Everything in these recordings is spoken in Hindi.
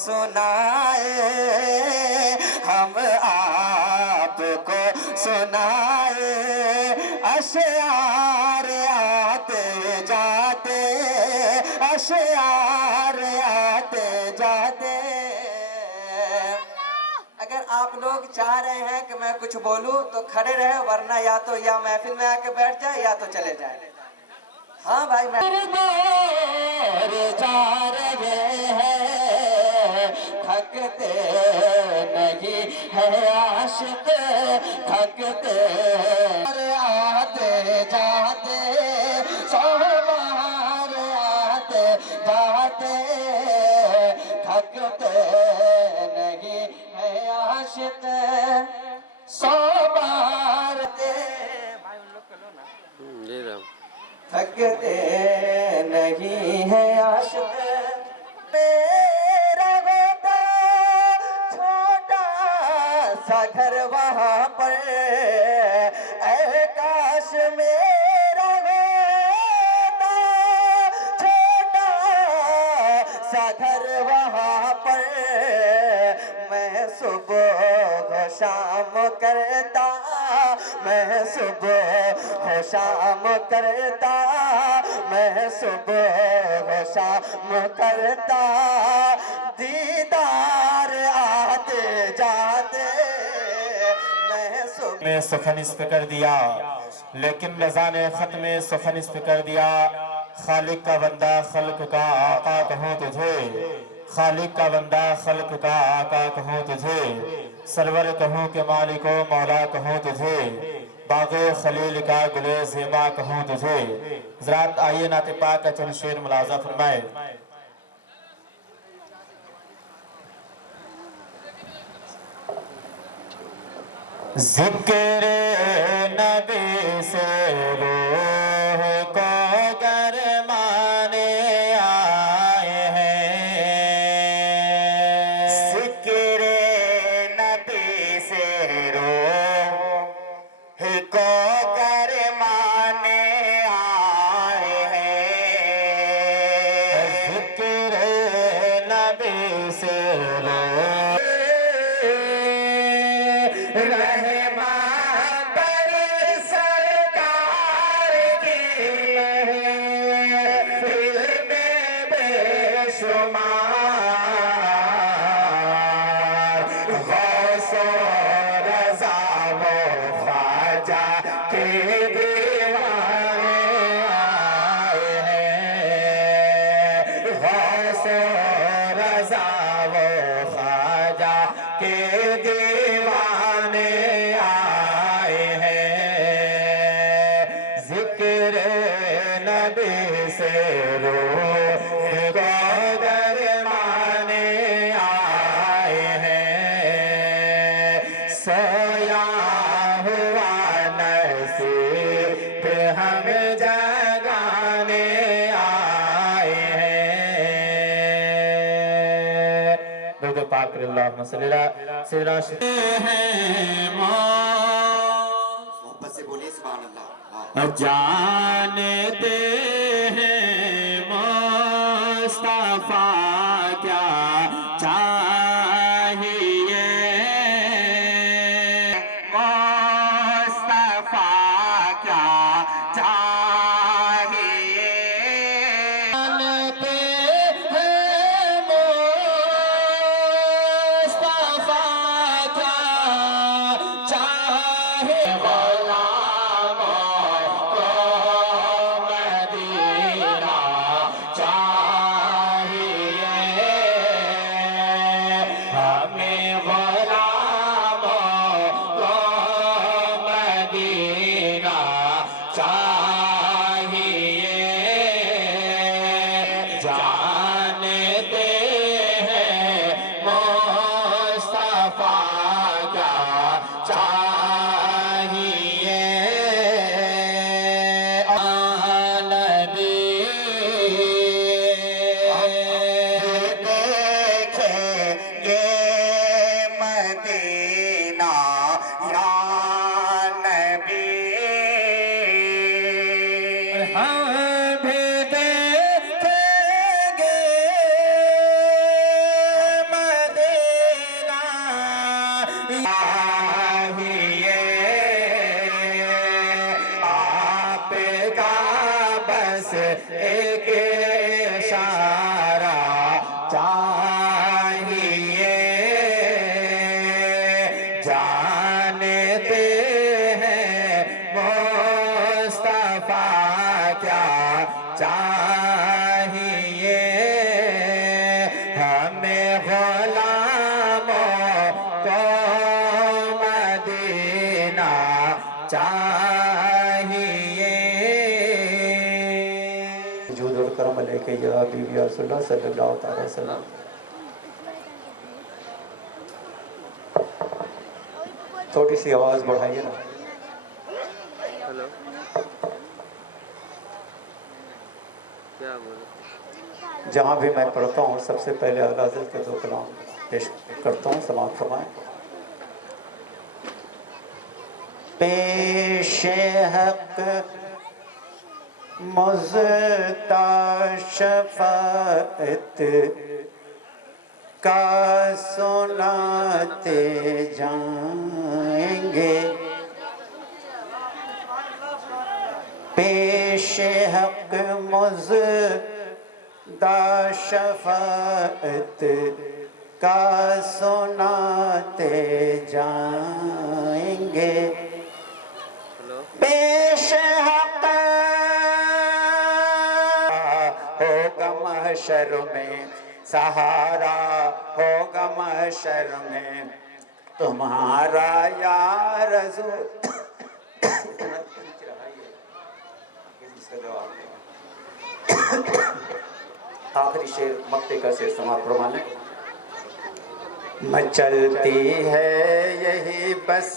सुनाए, हम आपको सुनाए। अशआर आते जाते, अशआर आते जाते। अगर आप लोग चाह रहे हैं कि मैं कुछ बोलूं तो खड़े रहे, वरना या तो या महफिल में आके बैठ जाए या तो चले जाए। हाँ भाई, मैं जा रहे हैं, थकते नहीं है आशिक, थकते आते जाते, सोमवार आते जाते, थकते नहीं है आशिक, सोमवार थकते नहीं है आशिक। मेरा होता छोटा सा घर वहाँ पर, ऐ काश मेरा होता छोटा सा घर वहाँ पर, मैं सुबह शाम करता, मैं सुबह शाम करता, मैं सुबह शाम करता, दीदार आते जाते, मैं सुबह में सुखन इस पे कर दिया, लेकिन रज़ा ने खत में सुखन इस पे कर दिया। खालिक का बंदा खल्क का आका कहूँ तुझे, खालिक का बंदा खल्क का आका कहूँ तुझे, सरवर कहूँ के मालिको मौला कहूँ तुझे, बागे खलील का गुले ज़ेबा कहूँ तुझे। ज़रात आइए नाते पाक का चंद शेर मुलाज़ा फरमाए। ज़िक्र नबी से रूह को गरमाने आए हैं, ज़िक्र नबी से रूह को गरमाने आए हैं, ज़िक्र नबी से रूह मोहब्बत से बोलिए सुभान अल्लाह। जानते हैं मुस्तफा क्या चाहिए, मुस्तफा क्या चाहिए, जानते हैं मुस्तफा क्या चाहे, चाहिए, जानते हैं मुस्तफा क्या चाहिए, हमें गुलामों को मदीना चाहिए। जूद और करम लेके या बीबी रसूलुल्लाह सल्लल्लाहु अलैहि वसल्लम। थोड़ी सी आवाज बढ़ाइए ना। हेलो, क्या बोलो? जहाँ भी मैं पढ़ता हूँ सबसे पहले आला हज़रत के दो कलाम पेश करता हूँ, समाअत फरमाएं। पेश हक मुज़्ता शफ़ाअत का सुनाते जाएंगे, पेश हक मुज़्दा शफ़ाअत का सुनाते जाएंगे, हेलो, पेश हक होगा महशर में, सहारा होगा महशर में तुम्हारा या रसूल। आखिरी शेर मक्ते का शेर समाप्त फरमाने। मचलती है यही बस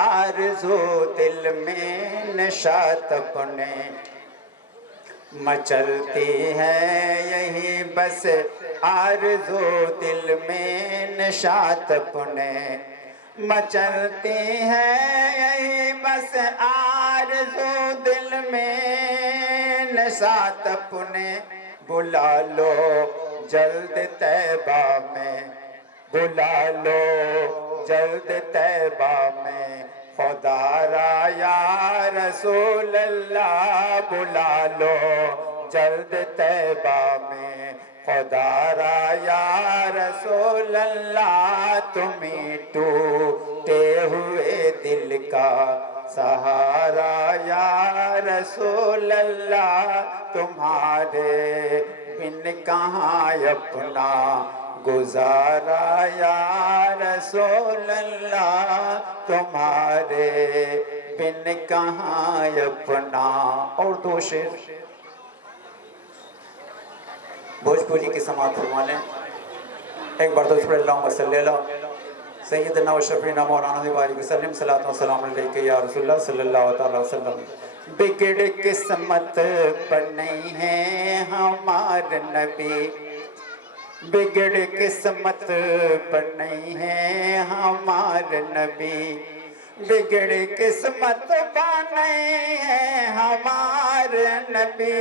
आरज़ू दिल में निशात अपने, मचलती है यही बस आरज़ू दिल में निशात अपने, मचलती है यही बस आरज़ू दिल में निशात अपने, बुला लो जल्द तैबा में, बुला लो जल्द तैबा में खुदारा या रसूल अल्लाह, बुला लो जल्द तैबा में खुदारा या रसूल अल्लाह, तुम्हीं टूटे हुए दिल का सहारा या रसूल अल्लाह, तुम्हारे बिन कहाँ अपना गुजारा या रसूल अल्लाह, तुम्हारे बिन कहाँ अपना। और दो शेर भोजपुरी की समाअत फरमा लें। एक बार तो अल्लाहुम्मा सल्ली अला सय्यदना व शफीना मौलाना वाली वसल्लम सल्लल्लाहु अलैहि अलैहि या रसूलुल्लाह सल्लल्लाहु अलैहि वसल्लम। बिगड़ किस्मत पर नहीं है हमारे नबी, बिगड़ किस्मत पर नहीं है हमारे नबी, बिगड़ किस्मत पर नहीं है हमारे नबी,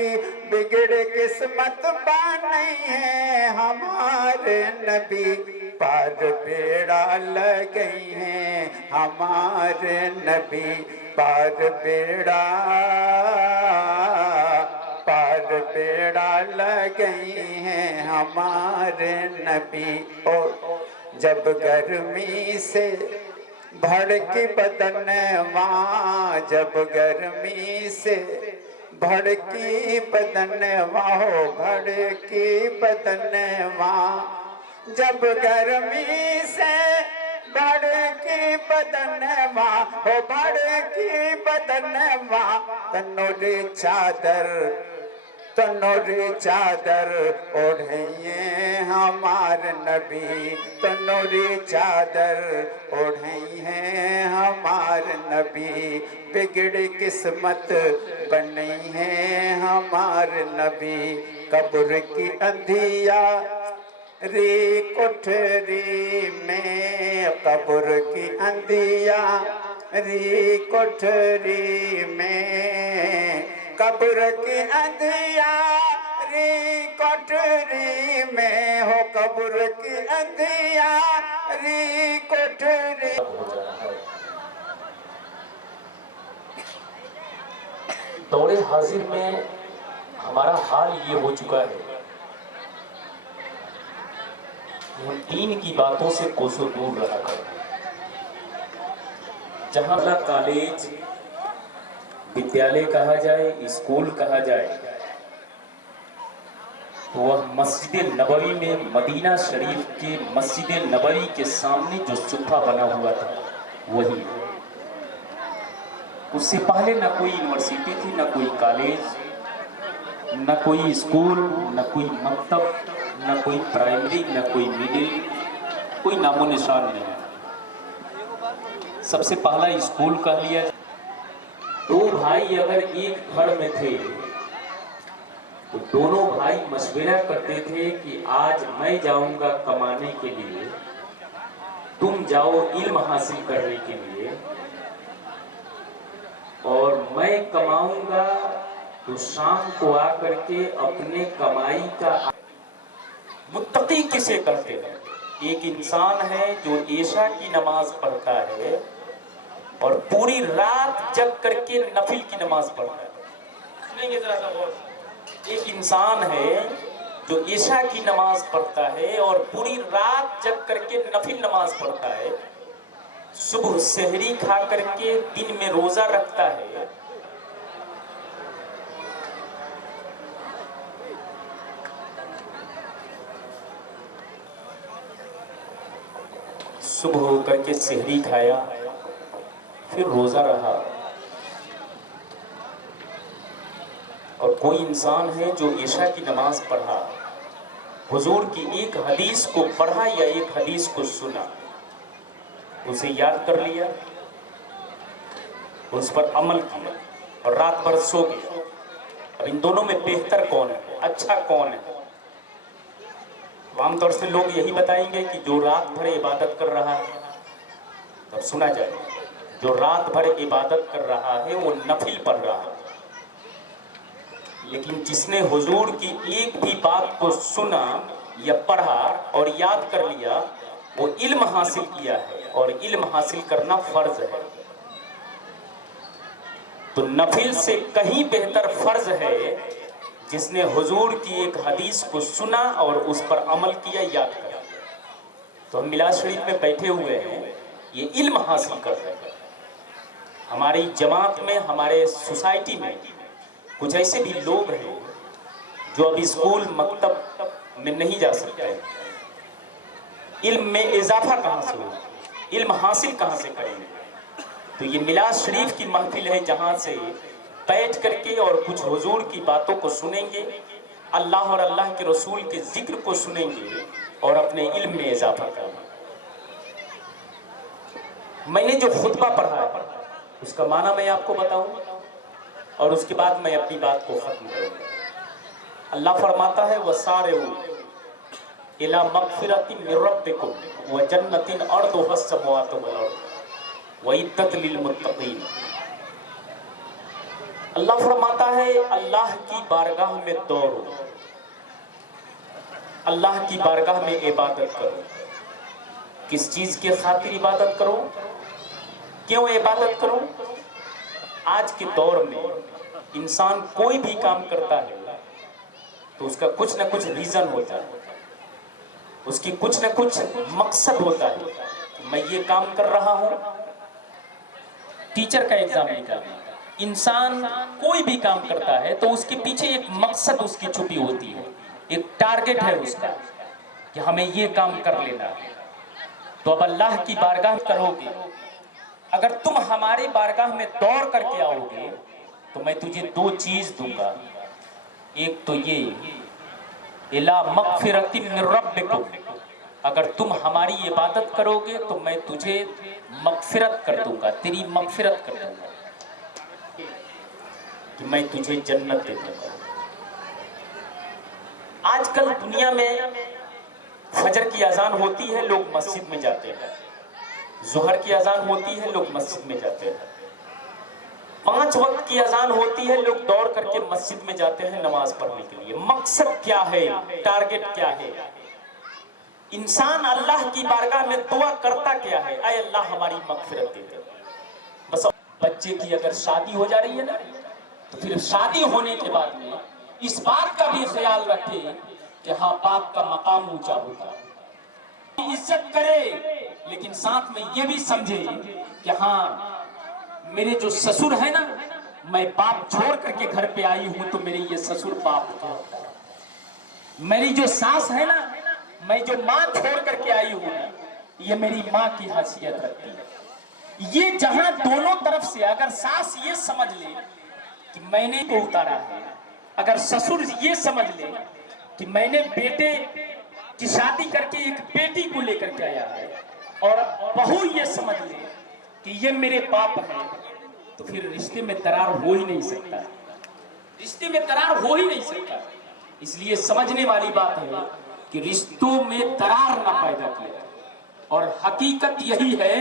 बिगड़ किस्मत पर नहीं है हमारे नबी, पार बेड़ा लग गई हैं हमारे नबी, पार बेड़ा लग गई हैं हमारे नबी। और जब गर्मी से भड़की बदन माँ, जब गर्मी से भड़की बदन माँ हो, भड़की बदन माँ, जब गर्मी से भड़की बदन माँ हो, भड़की बदन माँ, तन्नूरी चादर ओढ़िए हमारे नबी, तन्नूरी चादर ओढ़िए हमारे नबी, बिगड़ी किस्मत बनी है हमारे नबी, कब्र की अंधियारी कोठरी में, कब्र की अंधियारी कोठरी में, कब्र की अंधियारी कोठरी में हो, कब्र की अंधियारी कोठरी। दौरे हाजिर में हमारा हाल ये हो चुका है उन तीन की बातों से कोसों दूर रहा करो। जहां कॉलेज, विद्यालय कहा जाए, स्कूल कहा जाए, तो वह मस्जिद नबवी में, मदीना शरीफ के मस्जिद नबवी के सामने जो सुफ्फा बना हुआ था वही है। उससे पहले न कोई यूनिवर्सिटी थी, न कोई कॉलेज, न कोई स्कूल, न कोई मकतब, न कोई प्राइमरी, न कोई मिडिल, कोई नामो निशान नहीं। सबसे पहला स्कूल कह लिया। दो भाई अगर एक घर में थे तो दोनों भाई मशवरा करते थे कि आज मैं जाऊंगा कमाने के लिए, तुम जाओ इल्म हासिल करने के लिए, और मैं कमाऊंगा तो शाम को आकर के अपने कमाई का। मुत्तकी किसे कहते हैं? एक इंसान है जो ईशा की नमाज पढ़ता है और पूरी रात जग करके नफिल की नमाज पढ़ता है। सुनेंगे जरा सा गौर। एक इंसान है जो ईशा की नमाज पढ़ता है और पूरी रात जग करके नफिल नमाज पढ़ता है, सुबह सहरी खा करके दिन में रोजा रखता है, सुबह होकर के सहरी खाया, फिर रोजा रहा। और कोई इंसान है जो ईशा की नमाज पढ़ा, हुजूर की एक हदीस को पढ़ा या एक हदीस को सुना, उसे याद कर लिया, उस पर अमल किया और रात भर सो गया। अब इन दोनों में बेहतर कौन है, अच्छा कौन है? आमतौर से लोग यही बताएंगे कि जो रात भर इबादत कर रहा है। तब सुना जाए, जो रात भर इबादत कर रहा है वो नफिल पढ़ रहा है, लेकिन जिसने हुजूर की एक भी बात को सुना या पढ़ा और याद कर लिया, वो इल्म हासिल किया है, और इल्म हासिल करना फर्ज है। तो नफिल से कहीं बेहतर फर्ज है जिसने हुजूर की एक हदीस को सुना और उस पर अमल किया, याद किया। तो हम मिलाद शरीफ में बैठे हुए हैं, ये इल्म हासिल कर रहे हैं। हमारी जमात में, हमारे सोसाइटी में कुछ ऐसे भी लोग हैं जो अभी स्कूल मकतब में नहीं जा सकते। इल्म में इजाफा कहाँ से हो, इल्म हासिल कहाँ से करेंगे? तो ये मिलाद शरीफ की महफिल है जहाँ से बैठ करके और कुछ हुजूर की बातों को सुनेंगे, अल्लाह और अल्लाह के रसूल के जिक्र को सुनेंगे और अपने इल्म में इजाफा करेंगे। मैंने जो खुतबा पढ़ा है उसका माना मैं आपको बताऊं और उसके बाद मैं अपनी बात को खत्म करूंगा। अल्लाह फरमाता है, वसारिउ इला मगफिरतिन मिन रब्बिकुम व जन्नतिन अर्दुहा अस्समावातु वल अर्द व इद्दत लिल मुत्तकीन। अल्लाह फरमाता है, अल्लाह की बारगाह में दौड़ो, अल्लाह की बारगाह में इबादत करो। किस चीज के खातिर इबादत करो, क्यों इबादत करो? आज के दौर में इंसान कोई भी काम करता है तो उसका कुछ न कुछ रीजन होता है, उसकी कुछ न कुछ मकसद होता है। मैं ये काम कर रहा हूं, टीचर का एग्जाम निकालना, इंसान कोई भी काम करता है तो उसके पीछे एक मकसद उसकी छुपी होती है, एक टारगेट है उसका कि हमें ये काम कर लेना है। तो अब अल्लाह की बारगाह करोगे, अगर तुम हमारी बारगाह में दौड़ करके आओगे तो मैं तुझे दो चीज दूंगा। एक तो ये, इला मगफिरतिन मिन रब्बिकुम, अगर तुम हमारी इबादत करोगे तो मैं तुझे मगफिरत कर दूंगा, तेरी मगफिरत कर दूंगा, कि मैं तुझे जन्नत दे दूंगा। आजकल दुनिया में फजर की अजान होती है, लोग मस्जिद में जाते हैं, जोहर की अजान होती है, लोग मस्जिद में जाते हैं, 5 वक्त की अजान होती है, लोग दौड़ करके मस्जिद में जाते हैं नमाज पढ़ने के लिए। मकसद क्या है, टारगेट क्या है? इंसान अल्लाह की बारगाह में दुआ करता क्या है? ऐ अल्लाह हमारी मगफिरत दे दे। बस बच्चे की अगर शादी हो जा रही है ना, तो फिर शादी होने के बाद में इस बात का भी ख्याल रखे कि हाँ, बाप का मकाम ऊंचा होता है, इज्जत करे, लेकिन साथ में ये भी समझे कि हाँ मेरे जो ससुर है ना, मैं बाप छोड़ करके घर पे आई हूं तो मेरे ये ससुर बाप होता है। मेरी जो सास है ना, मैं जो माँ छोड़ करके आई हूं ना, ये मेरी माँ की हैसियत रखती है। ये जहां दोनों तरफ से अगर सास ये समझ ले कि मैंने को उतारा है, अगर ससुर ये समझ ले कि मैंने बेटे की शादी करके एक बेटी को लेकर के आया है, और बहू ये समझ ले कि ये मेरे बाप है, तो फिर रिश्ते में दरार हो ही नहीं सकता, रिश्ते में दरार हो ही नहीं सकता। इसलिए समझने वाली बात है कि रिश्तों में दरार ना पैदा किया। और हकीकत यही है,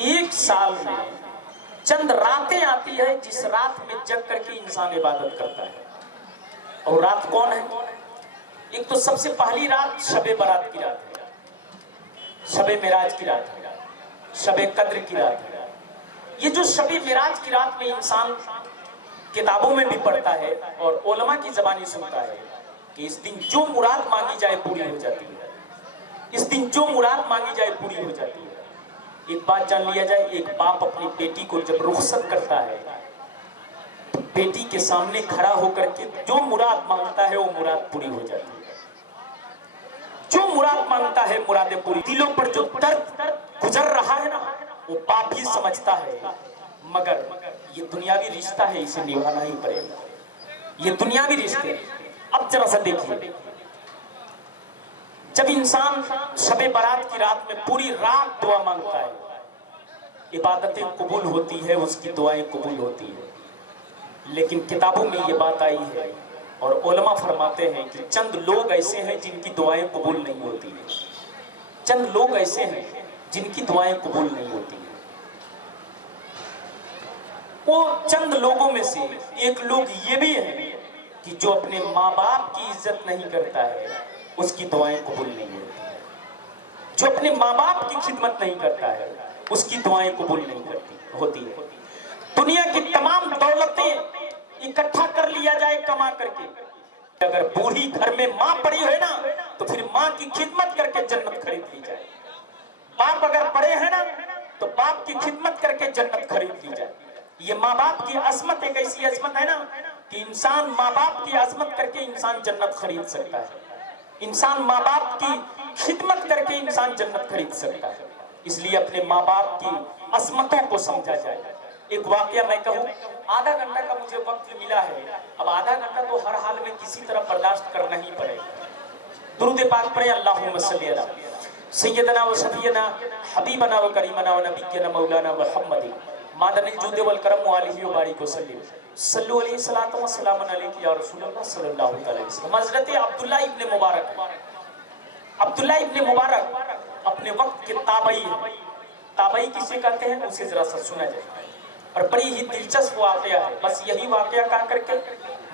एक साल में चंद रातें आती है जिस रात में जग करके इंसान इबादत करता है। और रात कौन है? एक तो सबसे पहली रात शबे बारात की रात है, शबे मेराज की रात है, शबे कद्र की रात है। ये जो शबे मेराज की रात में इंसान किताबों में भी पढ़ता है और उलमा की ज़बानी सुनता है कि इस दिन जो मुराद मांगी जाए पूरी हो जाती है, इस दिन जो मुराद मांगी जाए पूरी हो जाती है। एक बात जान लिया जाए, एक बाप अपनी बेटी को जब रुखसत करता है तो बेटी के सामने खड़ा होकर के जो मुराद मांगता है वो मुराद पूरी हो जाती है। जो मुराद मांगता है मुरादें पूरी। दिलों पर जो दर्द गुजर रहा है ना, वो बाप ही समझता है, मगर ये दुनियावी रिश्ता है, इसे निभाना ही पड़ेगा। ये दुनियावी रिश्ते। अब जरा सा देखिए, जब इंसान शबे बारात की रात में पूरी रात दुआ मांगता है, इबादतें कबूल होती है, उसकी दुआएं कबूल होती है। लेकिन किताबों में ये बात आई है और उलमा फरमाते हैं कि चंद लोग ऐसे हैं जिनकी दुआएं कबूल नहीं होती है। चंद लोग ऐसे हैं जिनकी दुआएं कबूल नहीं होती है। वो चंद लोगों में से एक लोग ये भी हैं कि जो अपने माँ बाप की इज्जत नहीं करता है, उसकी दुआएं कबूल नहीं होती है। जो अपने माँ बाप की खिदमत नहीं करता है, उसकी दुआएं कबूल नहीं होती है। दुनिया की तमाम दौलतें इकट्ठा कर लिया जाए कमा करके, अगर बूढ़ी घर में माँ पड़ी है ना, तो फिर माँ की खिदमत करके जन्नत खरीद ली जाए। बाप अगर पड़े हैं ना, तो बाप की खिदमत करके जन्नत खरीद ली जाए। ये माँ बाप की अजमत एक ऐसी अजमत है ना कि इंसान माँ बाप की अजमत करके इंसान जन्नत खरीद सकता है। इंसान माँ बाप की खिदमत करके इंसान जन्नत खरीद सकता है। इसलिए अपने माँ बाप की अजमतों को समझा जाए। एक वाकया मैं कहूँ, आधा घंटा का मुझे वक्त मिला है, अब आधा घंटा तो हर हाल में किसी तरह बर्दाश्त करना ही पड़ेगा। दुरूद पाक पढ़े, अल्लाहुम्मा सल्ली अला सय्यदना व शफीना हबीबना व करीमना व नबियना मौलाना मुहम्मद मादनिल जुद वल करम व आलिहि व बारिक वसल्लम सल्लु अलैहि सलातु व सलाम अलैहि या रसूलल्लाह सल्लल्लाहु अलैहि वसल्लम। हज़रत अब्दुल्ला इब्न मुबारक, अब्दुल्ला इब्न मुबारक अपने वक्त के ताबई हैं। ताबई किसे कहते हैं उसे जरा सा सुना जाए, और बड़ी ही दिलचस्प वाकया है। बस यही वाकया कह करके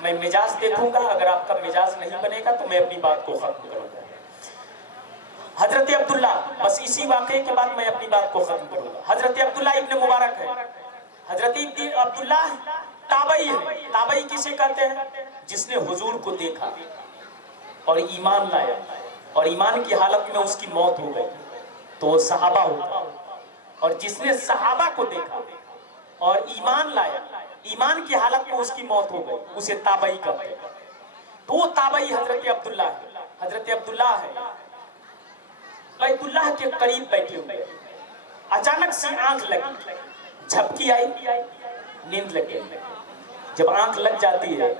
मैं मिजाज देखूंगा, अगर आपका मिजाज नहीं बनेगा तो मैं अपनी बात को खत्म करूंगा। हजरत अब्दुल्ला, बस इसी वाकये के बाद मैं अपनी बात को खत्म करूंगा। हजरत अब्दुल्ला इब्न मुबारक है। हजरत इब्न अब्दुल्ला ताबई है। ताबई किसे कहते हैं? जिसने हुजूर को देखा और ईमान लाया, और ईमान की हालत में उसकी मौत हो गई तो वो सहाबा होगा। और जिसने सहाबा को देखा और ईमान लाया, ईमान की हालत में उसकी मौत हो गई, उसे ताबई कहते हैं। तो वो ताबई हजरत अब्दुल्ला है। हजरत अब्दुल्ला है, बैतुल्लाह के करीब बैठे हुए, अचानक से आंख लगी, झपकी आई, नींद लग गई। जब आंख लग जाती है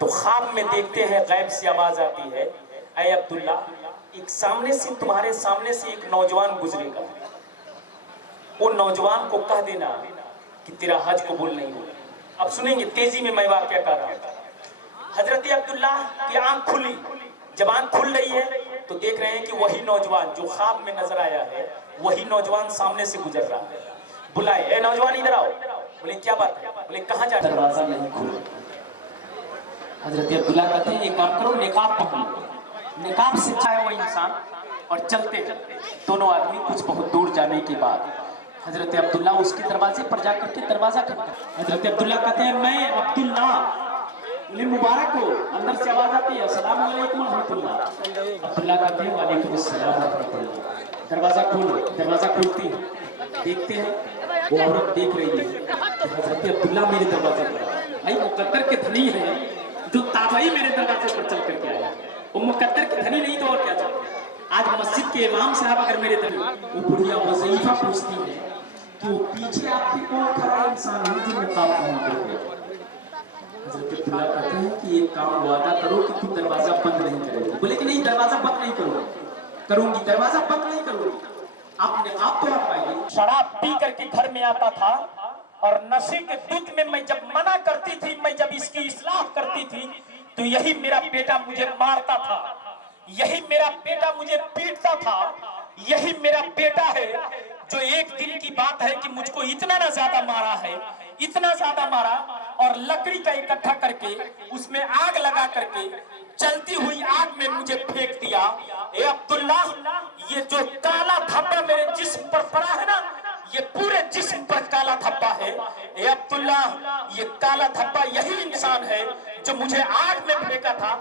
तो ख्वाब में देखते हैं, गैब से आवाज आती है, ऐ अब्दुल्ला, एक सामने से, तुम्हारे सामने से एक नौजवान गुजरेगा, वो नौजवान को कह देना कि तेरा हज कबूल नहीं हुआ। अब सुनेंगे, तेजी में मैं वाकया कर रहा हूं। हजरत अब्दुल्ला की आंख खुली। जब आंख खुल रही है तो देख रहे हैं कि वही नौजवान जो ख्वाब में नजर आया है, वही नौजवान सामने से गुजर रहा है। बुलाए, ए नौजवान इधर आओ। बोले क्या बात है? बोले कहाँ जा? दरवाजा नहीं खुला। हजरत अब्दुल्ला कहते हैं एक काम करो, निकाब पहनो। निकाब से चाहे वो इंसान, और चलते चलते दोनों आदमी कुछ बहुत दूर जाने के बाद हजरत अब्दुल्ला उसके दरवाजे पर जाकर के दरवाजा खटखटाया। हजरत अब्दुल्ला कहते हैं मैं अब्दुल्ला उन्हें मुबारक हो। अंदर से आवाज आती है अस्सलाम वालेकुम रहमतुल्लाह। अब्दुल्ला कहते हैं वालेकुम अस्सलाम रहमतुल्लाह। दरवाजा खोलो, दरवाजा खोलती है, देखते हैं वो औरत देख रही है कि हजरत अब्दुल्ला मेरे दरवाजे पर। भाई मुकद्दर के धनी है जो ताबई मेरे दरवाजे पर चल करके आया। वो मुकद्दर के धनी नहीं तो और क्या चाहते। आज मस्जिद के इमाम साहब अगर मेरे धनी, वो बुढ़िया वजीफा पूछती है कि वो पीछे आपके कौन खड़ा इंसान है जो नकाब पहन करके। हजरत अब्दुल्ला कहते हैं कि एक काम वादा करो कि तुम दरवाजा बंद नहीं करोगे। बोले कि नहीं दरवाजा बंद नहीं करूंगी, दरवाजा बंद नहीं करूंगी, आप निकाब तो हटवाइए। शराब पी करके घर में आता था और नशे के दूध में मैं जब मना करती थी, मैं जब इसकी इस्लाह करती थी तो यही मेरा बेटा मुझे मारता था, यही मेरा बेटा मुझे पीटता था। यही मेरा बेटा है जो एक दिन की बात है कि मुझको इतना ना ज्यादा मारा है, इतना ज्यादा मारा और लकड़ी का इकट्ठा करके उसमें आग लगा करके चलती हुई आग में मुझे फेंक दिया। ए अब्दुल्ला, ये जो काला धब्बा मेरे जिस्म पर पड़ा है ना, ये पूरे जिस्म पर काला धब्बा है। ए अब्दुल्ला, ये काला धब्बा यही इंसान है जो मुझे आग में फेंका था,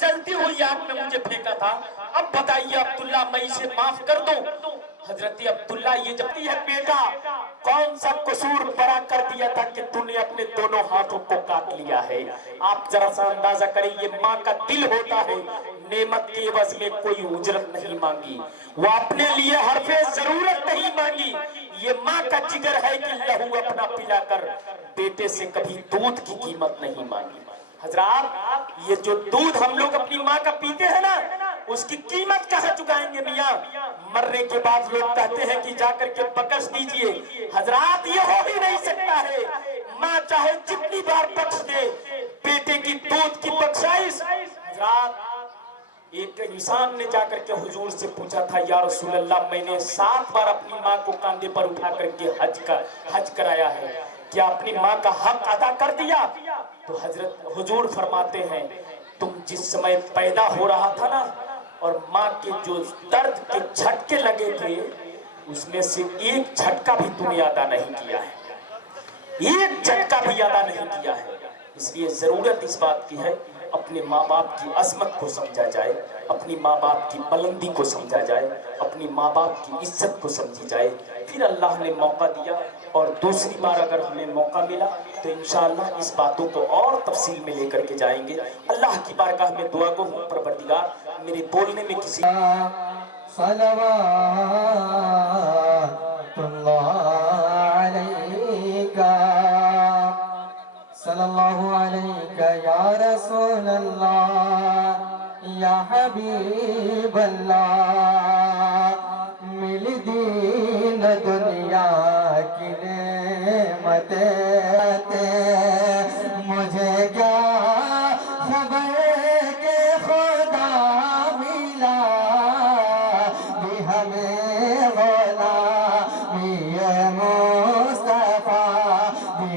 जलती हुई आग में मुझे फेंका था। अब बताइए अब्दुल्ला, मैं इसे माफ कर दूं? हजरत अब्दुल्ला, ये जब है बेटा, कौन सा कसूर बड़ा कर दिया था कि तूने अपने दोनों हाथों को काट लिया है? आप जरा सा अंदाजा करें, ये माँ का दिल होता है। नेमत के एवज में कोई उजरत नहीं मांगी, वो अपने लिए हरफे जरूरत नहीं मांगी। ये माँ का जिगर है कि लहू अपना पिलाकर बेटे से कभी दूध की कीमत नहीं मांगी। हजरात, ये जो दूध हम लोग अपनी माँ का पीते हैं ना, उसकी कीमत कहाँ चुकाएंगे मियाँ? मरने के बाद लोग कहते हैं कि जाकर के बख्श दीजिए। हजरात, ये हो ही नहीं सकता है। माँ चाहे जितनी बार बख्श दे, बेटे की दूध की बख्शाइश। हजरात, एक इंसान ने जाकर के हुजूर से पूछा था, या रसूल अल्लाह, मैंने 7 बार अपनी माँ को कंधे पर उठा करके हज कराया है, क्या अपनी माँ का हक अदा कर दिया? तो हजरत हुजूर फरमाते हैं, तुम जिस समय पैदा हो रहा था ना, और माँ के जो दर्द के झटके लगे थे, उसमें से एक झटका भी तूने अदा नहीं किया है, एक झटका भी अदा नहीं किया है। इसलिए जरूरत इस बात की है, अपने माँ बाप की अजमत को समझा जाए, अपनी माँ बाप की बुलंदी को समझा जाए, अपनी माँ बाप की इज्जत को समझी जाए। फिर अल्लाह ने मौका दिया और दूसरी बार अगर हमें मौका मिला तो इंशाअल्लाह इस बातों को और तफसील में लेकर के जाएंगे। अल्लाह की बारगाह में दुआ को हूँ, परवरदिगार, मेरे बोलने में किसी सल्लल्लाहु अलैका या रसूल अल्लाह या हबीब अल्लाह। मिल दीन दुनिया की नेमतें, मुझे क्या खबर के खुदा मिला भी हमें गुलामी मुस्तफा भी।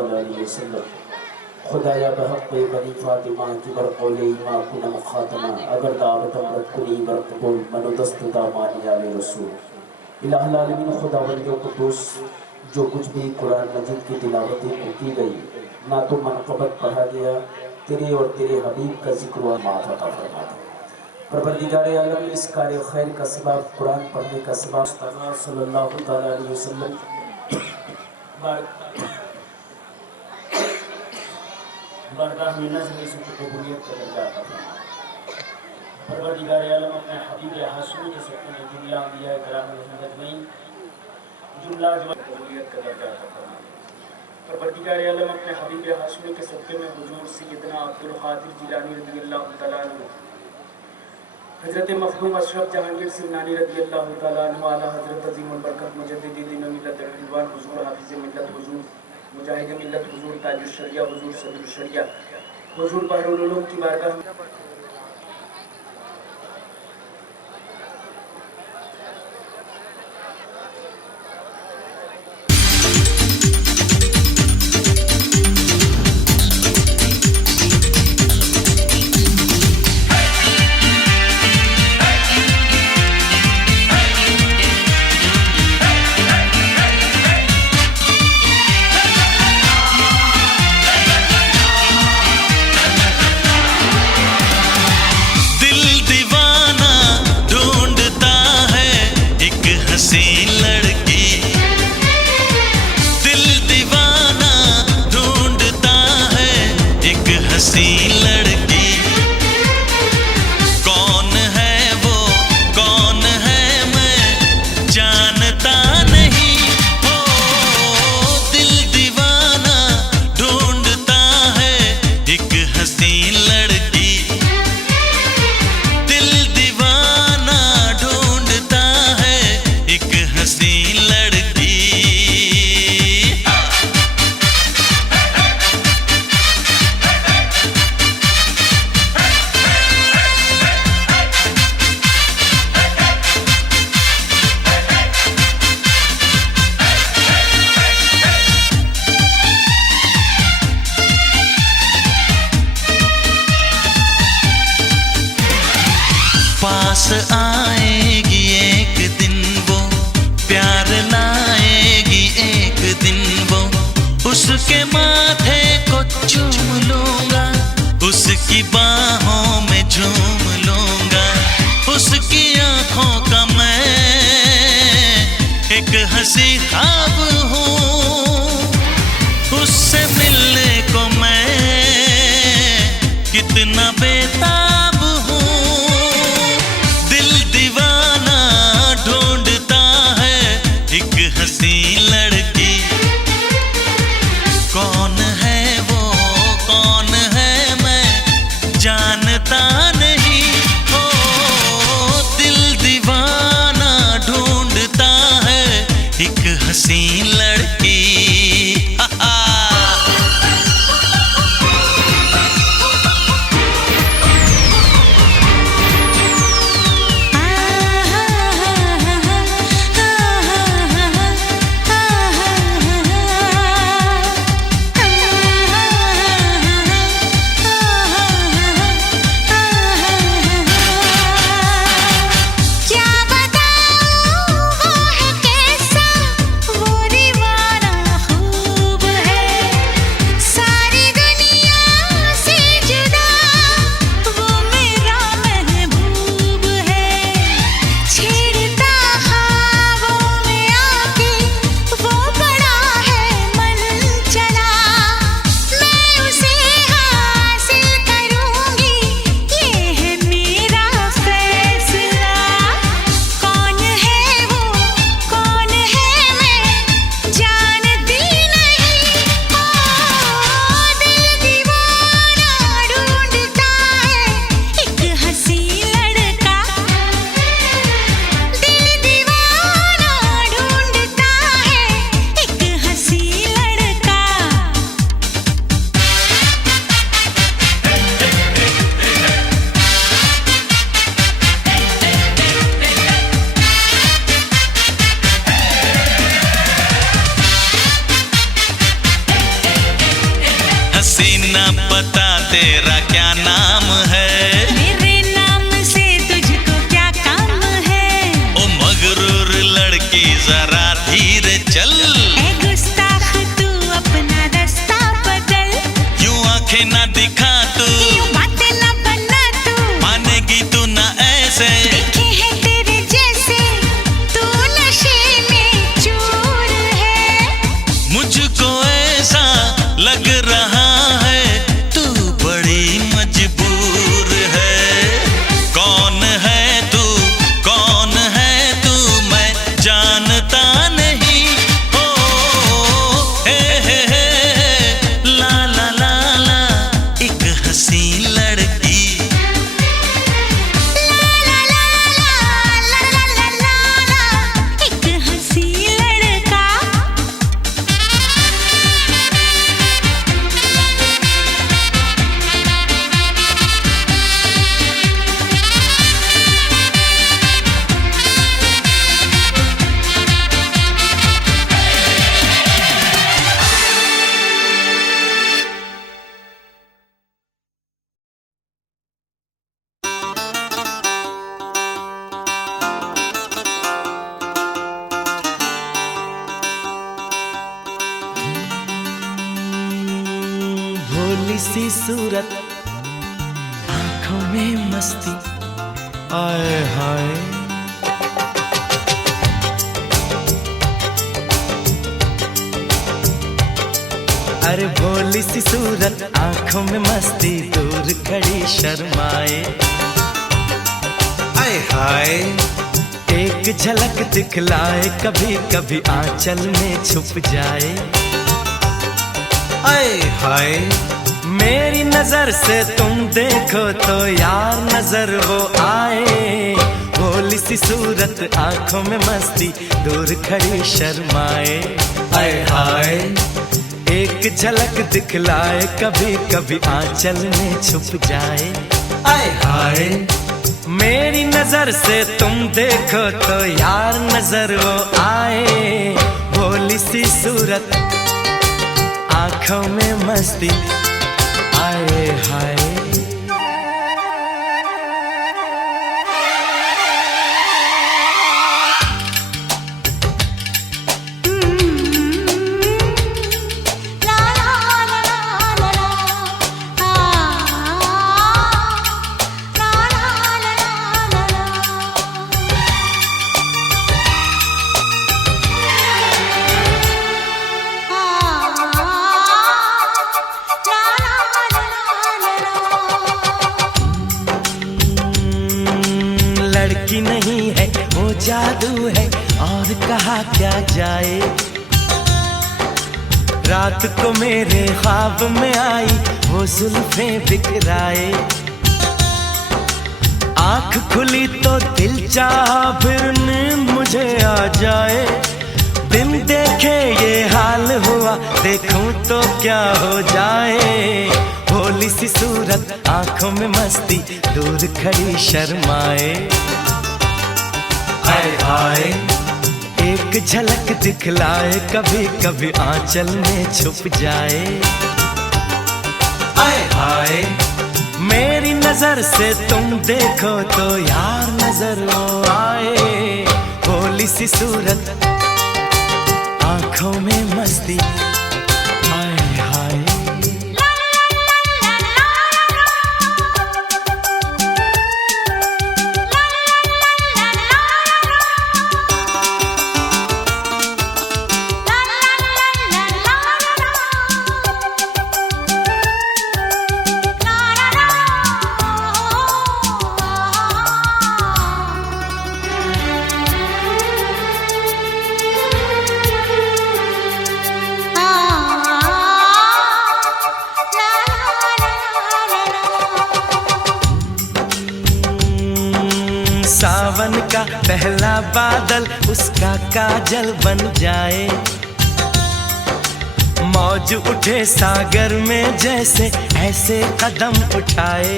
अलैहि वसल्लम। खुदाया बहक़ बनी फातिमा की बरक़ौले इमा कुन मुखातमा, अगर दावत अमरत कुनी बरक़बुल मनो दस्त दामानी आले रसूल। इलाहुल आलमीन खुदावंद कुद्दूस, जो कुछ भी कुरान मजीद की तिलावत की गई, ना तो मनक़बत पढ़ा गया, तेरे और तेरे हबीब का जिक्र और माफ़ अता फरमा दे। परवरदिगार आलम, इस कार्य खैर का सबब, कुरान पढ़ने का सबब मुस्तफ़ा सल्लल्लाहु तआला अलैहि वसल्लम बारगाह में नज़्म से कबूलियत का दर्जा अता फरमा। परवरदिगार आलम, अपने हबीब हाशमी के सदक़े में जुमला अंबिया किराम अजमईन जुमला कबूलियत का दर्जा अता फरमा। परवरदिगार आलम, अपने हबीब हाशमी के सदक़े में हुजूर सैयदना अब्दुल क़ादिर जिलानी रज़ियल्लाहु तआला अन्हु, हज़रत मखदूम अशरफ जहांगीर सिमनानी रज़ियल्लाहु तआला अन्हु, आला हज़रत अज़ीमुल बरकत मुजद्दिद दीन व मिल्लत रिज़वान हुजूर हाफिज़ मिल्लत हुजूर मुजाहिद मिल्लत हुजूर ताजुश शरिया हुजूर सदरुश शरिया हुजूर बहरुल उलूम की बारगाह में पास आएगी एक दिन वो, प्यार लाएगी एक दिन वो। उसके माथे को चूम लूंगा, उसकी बाहों में झूम लूंगा। उसकी आंखों का मैं एक हंसी ख्वाब हूँ, उससे मिलने को मैं कितना बेताब हूँ। दिल दीवाना ढूंढता है एक हंसी लड़की। कौन है वो, कौन है मैं जानता नहीं। हो दिल दीवाना ढूंढता है एक हंसी लड़की। हसीना बता तेरा क्या नाम है? मेरे नाम से तुझको क्या काम है? ओ मगरूर लड़की जरा धीरे चल। ए गुस्ताख तू अपना रास्ता बदल। यूं आंखें ना दिखा तू, यूं बातें ना बना तू। मानेगी तू ना ऐसे। देखे हैं तेरे जैसे, तू नशे में चूर है। मुझको ऐसा लग रहा है तू बड़ी मजबूर है। कौन है तू, कौन है तू मैं जानता नहीं। हो हे ला ला ला ला एक हंसी लड़की। ला ला ला ला ला ला ला एक हंसी लड़का। भोली सी सूरत, आंखों में मस्ती, आए हाय। अरे भोली सी सूरत, आंखों में मस्ती, दूर खड़ी शर्माए, आए हाय। एक झलक दिखलाए, कभी कभी आंचल में छुप जाए, आए हाय। मेरी नजर से तुम देखो तो यार नजर वो आए। भोली सी सूरत, आंखों में मस्ती, दूर खड़ी शर्माए, आए हाय। एक झलक दिखलाए, कभी कभी आंचल में छुप जाए, आए हाय। मेरी नजर से तुम देखो तो यार नजर वो आए। भोली सी सूरत, आंखों में मस्ती, आए हाय। की नहीं है, वो जादू है और कहा क्या जाए। रात को मेरे ख्वाब में आई वो जुल्फें बिखराए। आँख खुली तो दिल चाहा फिर नींद मुझे आ जाए। बिन देखे ये हाल हुआ, देखूं तो क्या हो जाए। भोली सी सूरत आंखों में मस्ती, दूर खड़ी शर्माए। हाय हाय एक झलक दिखलाए, कभी कभी आंचल में छुप जाए। हाय हाय मेरी नजर से तुम देखो तो यार नजर वो आए। भोली सी सूरत आंखों में मस्ती, हाय हाय। सावन का पहला बादल उसका काजल बन जाए। मौज उठे सागर में जैसे ऐसे कदम उठाए।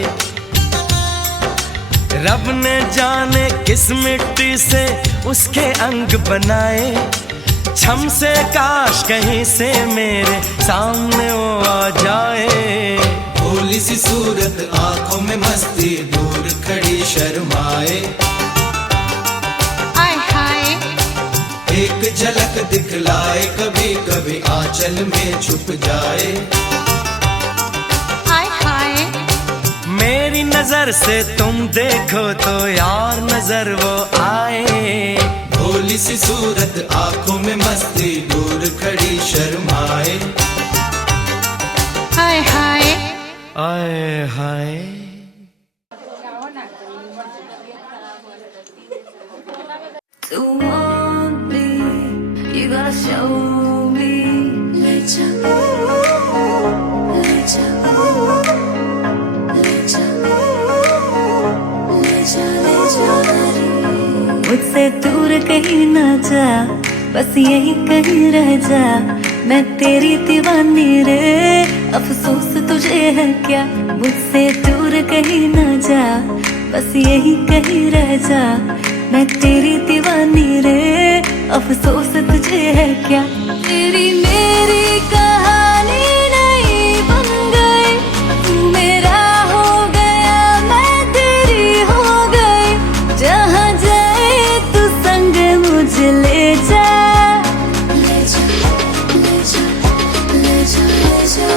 रब ने जाने किस मिट्टी से उसके अंग बनाए। छम से काश कहीं से मेरे सामने वो आ जाए। भोली सी सूरत आंखों में मस्ती, दूर खड़ी शर्माए। एक झलक दिखलाए, कभी कभी आंचल में छुप जाए। हाय हाय मेरी नजर से तुम देखो तो यार नजर वो आए। भोली सी सूरत आंखों में मस्ती, दूर खड़ी शर्माए। हाय हाय आए हाय। You gotta show me. Let you, let you, let you, let you. मुझसे दूर कहीं ना जा, बस यही कहीं रह जा। मैं तेरी दीवानी रे, अफसोस तुझे है क्या। मुझसे दूर कहीं ना जा, बस यही कहीं रह जा। मैं तेरी दीवानी रे, अफसोस तुझे है क्या। तेरी मेरी कहानी नहीं बन गई, तू मेरा हो गया मैं तेरी हो गई। जहाँ जाए तू संग मुझे ले जा। ले जा ले जा ले जा ले जा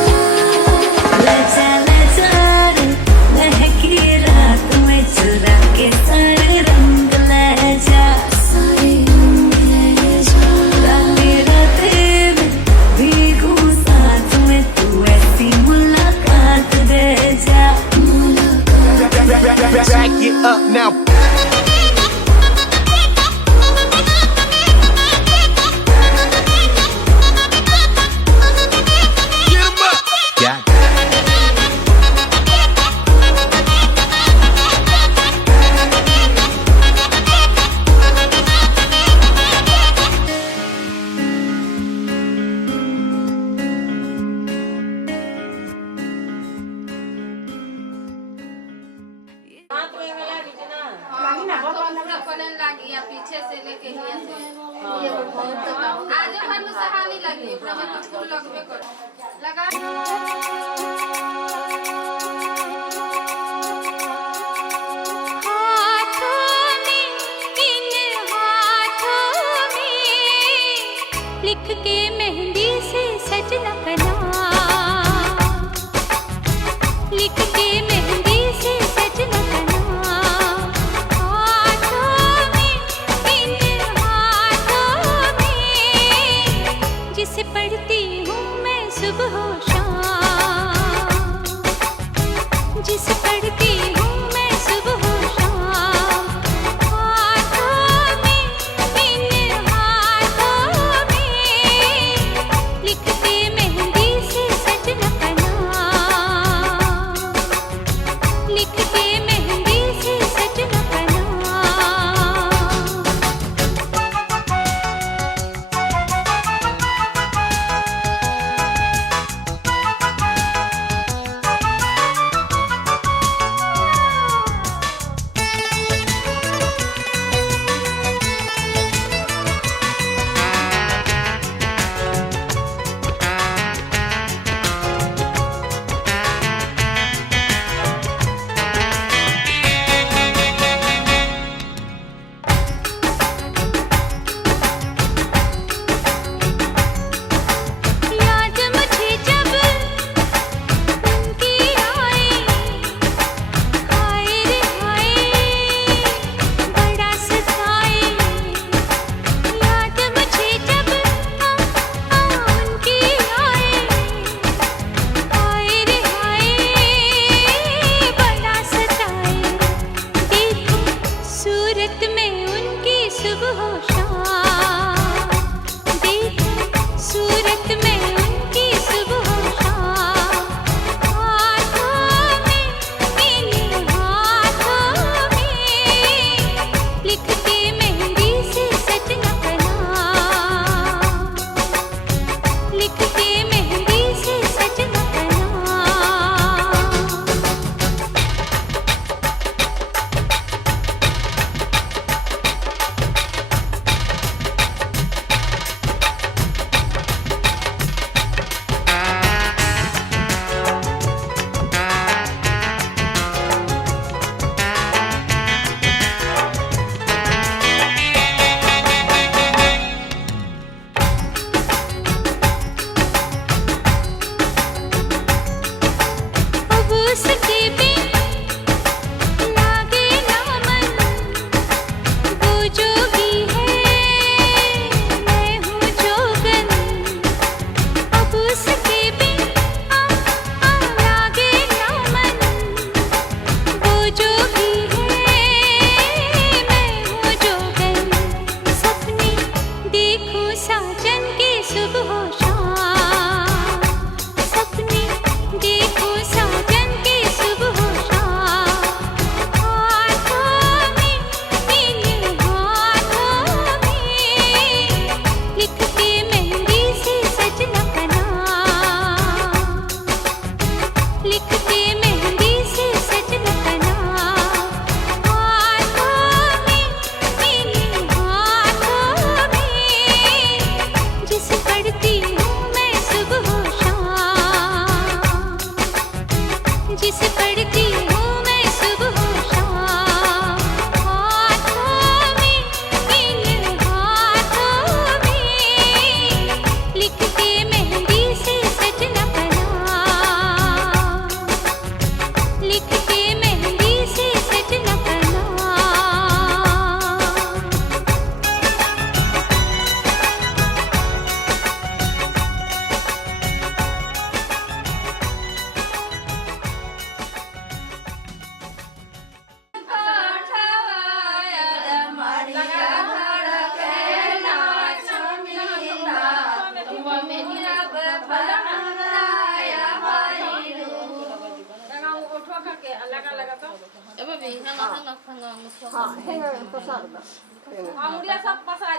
ले जा ले जा रे, महकी रात में चुरा के सारे रंग ले जा। सारे रंग ले जा, रातें रातें में भीगू साथ में, तू ऐसी मुलाकात दे जा। Back it up now. Get 'em up. Got it. पीछे से लेके हिया से ये बहुत आज हम सहानी लगी ओकरा में फूल लगबे कर लगा। हाथों में इन हाथों में लिख के मेहंदी से सजना का नाम। लिख के मेहंदी से सजना का नाम। जिसे पढ़ती हूँ मैं सुबह शाम। लगा लगा तो अब भी हम हाँ हेंगा पसार दा हम सब पसा